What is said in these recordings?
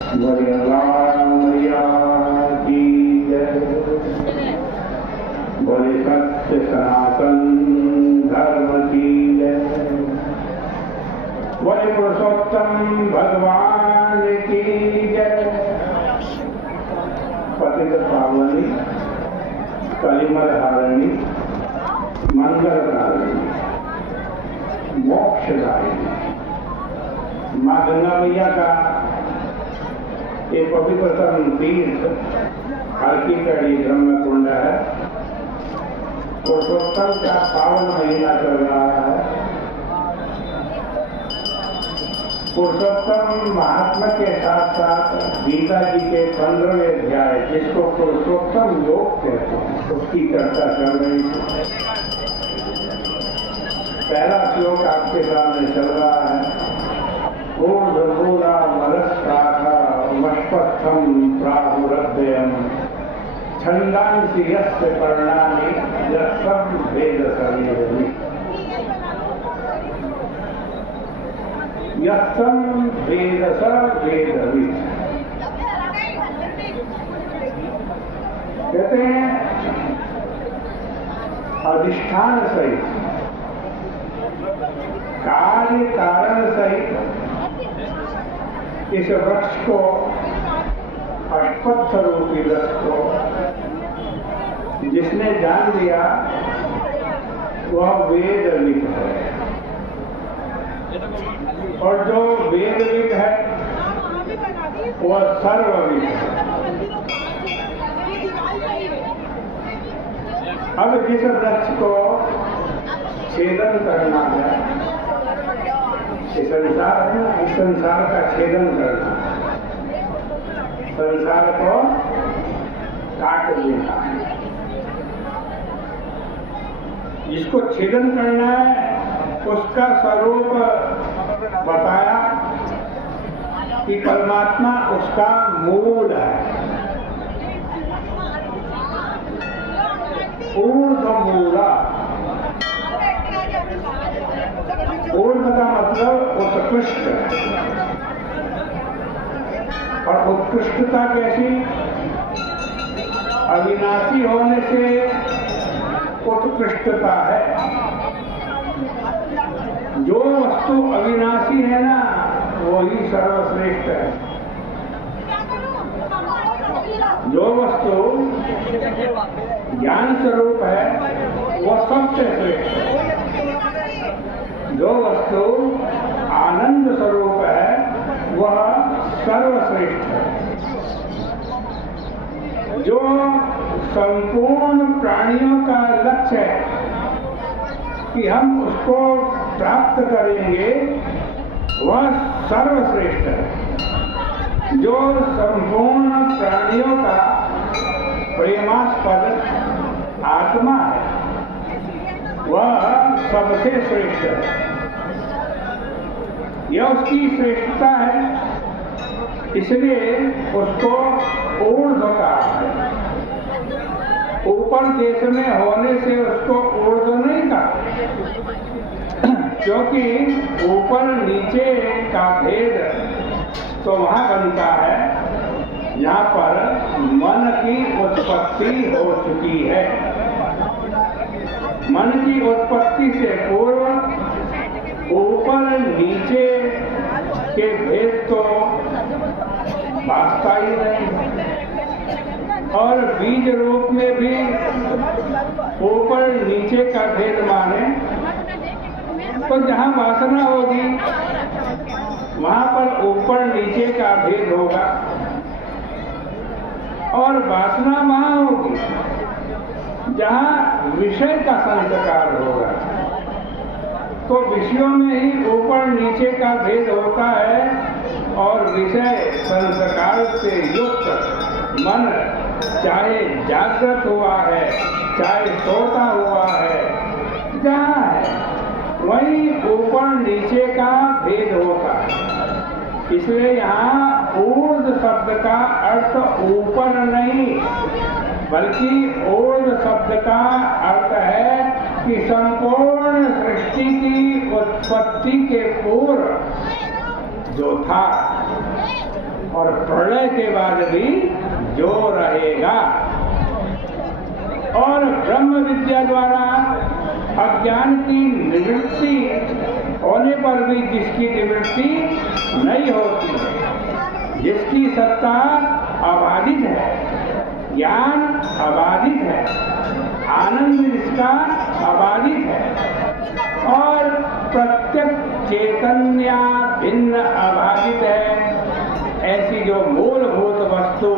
बोले राम मैया की जय। बोले सत्य सनातन धर्म की जय। बोले पुरुषोत्तम भगवान की जय। पतित पावनी कलिमल हारिणी मंगलकारिणी मोक्षदायिनी माँ गंगा मैया का ये पवित्रतम तीर्थ हल्की कड़ी ब्रह्म कुंड है। पुरुषोत्तम का पावन महीना चल रहा है। पुरुषोत्तम महात्मा के साथ साथ गीता जी के 15वें अध्याय जिसको पुरुषोत्तम योग कहते हैं उसकी चर्चा चल रही है। पहला श्लोक आपके सामने चल रहा है। ऊर्ध्वमूला मरस्शाखा मष्पस्थम प्राहुरव्ययम् छन्दांसि यस्य पर्णानि यस्तं वेद सर्ववित्। यस्तं वेद सर्ववित्। कहते हैं अधिष्ठान सहित कार्य कारण सहित इस वृक्ष को अश्वत्थ रूपी वृक्ष को जिसने जान लिया वह वेदविद है। और जो वेदविद है वह सर्वविद है। अब जिस वृक्ष को छेदन करना है, ये संसार है ना, इस संसार का छेदन करना, संसार को काट देना है। जिसको छेदन करना है उसका स्वरूप बताया कि परमात्मा उसका मूल है। ऊर्ध्वमूला, ऊर्ध्व का मतलब उत्कृष्ट और उत्कृष्टता कैसी? अविनाशी होने से उत्कृष्टता है। जो वस्तु अविनाशी है ना वही सर्वश्रेष्ठ है। जो वस्तु ज्ञान स्वरूप है वह सबसे श्रेष्ठ है। जो वस्तु आनंद स्वरूप है वह सर्वश्रेष्ठ है। जो संपूर्ण प्राणियों का लक्ष्य है कि हम उसको प्राप्त करेंगे वह सर्वश्रेष्ठ है। जो संपूर्ण प्राणियों का प्रेमास्पद आत्मा है वह सबसे श्रेष्ठ है। यह उसकी श्रेष्ठता है, इसलिए उसको ऊर्ध्व कहा है। ऊपर देश में होने से उसको ऊर्ध्व नहीं कहा, क्योंकि ऊपर नीचे का भेद तो वहां बनता है जहाँ पर मन की उत्पत्ति हो चुकी है। मन की उत्पत्ति से पूर्व ऊपर नीचे के भेद तो वास्ता ही नहीं। और बीज रूप में भी ऊपर नीचे का भेद माने तो जहाँ वासना होगी वहाँ पर ऊपर नीचे का भेद होगा। और वासना वहाँ होगी जहाँ विषय का संस्कार होगा। तो विषयों में ही ऊपर नीचे का भेद होता है। और विषय संस्कार से युक्त मन चाहे जागृत हुआ है चाहे सोता हुआ है, जहाँ है वहीं ऊपर नीचे का भेद होता है। इसलिए यहाँ ऊर्ध्व शब्द का अर्थ ऊपर नहीं बल्कि ऊर्ध्व शब्द का अर्थ है कि संपूर्ण सृष्टि की उत्पत्ति के पूर्व जो था और प्रलय के बाद भी जो रहेगा। और ब्रह्म विद्या द्वारा अज्ञान की निवृत्ति होने पर भी जिसकी निवृत्ति नहीं होती है, जिसकी सत्ता अबाधित है, ज्ञान अबाधित है, आनंद जिसका अबाधित है और प्रत्येक चैतन्य भिन्न अबाधित है, ऐसी जो मूलभूत वस्तु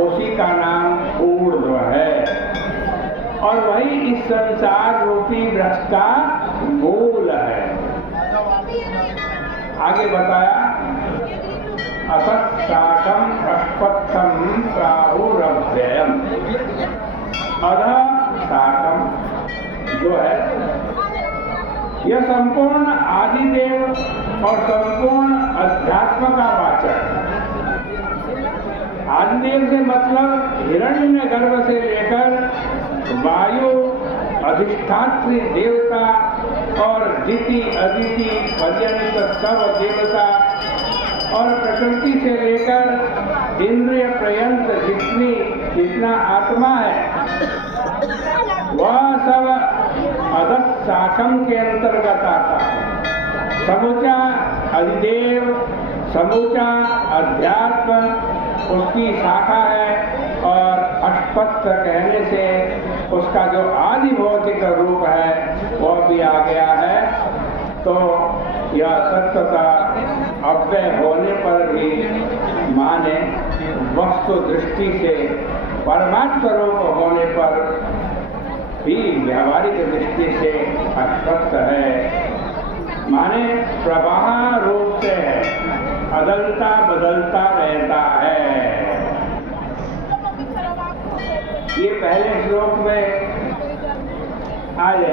उसी का नाम ऊर्ध्व है और वही इस संसार रूपी वृक्ष का मूल है। आगे बताया असत शाकम अश्वत्थम प्राहुरव्ययम। अध शाकम जो है यह संपूर्ण आदिदेव और संपूर्ण अध्यात्म का वाचक। आदिदेव से मतलब हिरण्य गर्भ से लेकर वायु अधिष्ठात्री देवता और दिति अदिति पर्यंत सब देवता और प्रकृति से लेकर इंद्रिय पर्यंत जितना आत्मा है वह सब अधः शाखम के अंतर्गत आता है। समूचा अधिदेव, समूचा अध्यात्म उसकी शाखा है और अष्टपत्र कहने से उसका जो आदि भौतिक रूप है वह भी आ गया है। तो यह तत्वता अव्यय होने पर भी माने वस्तु दृष्टि से परमात्म रूप होने पर भी व्यावहारिक दृष्टि से अष्टपत्र है, माने प्रवाह रूप से है, अदलता बदलता रहता है। ये पहले श्लोक में आज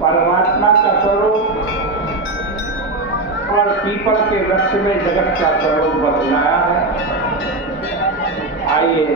परमात्मा का स्वरूप और पीपल के वृक्ष में जगत का स्वरूप बदलाया है। आइए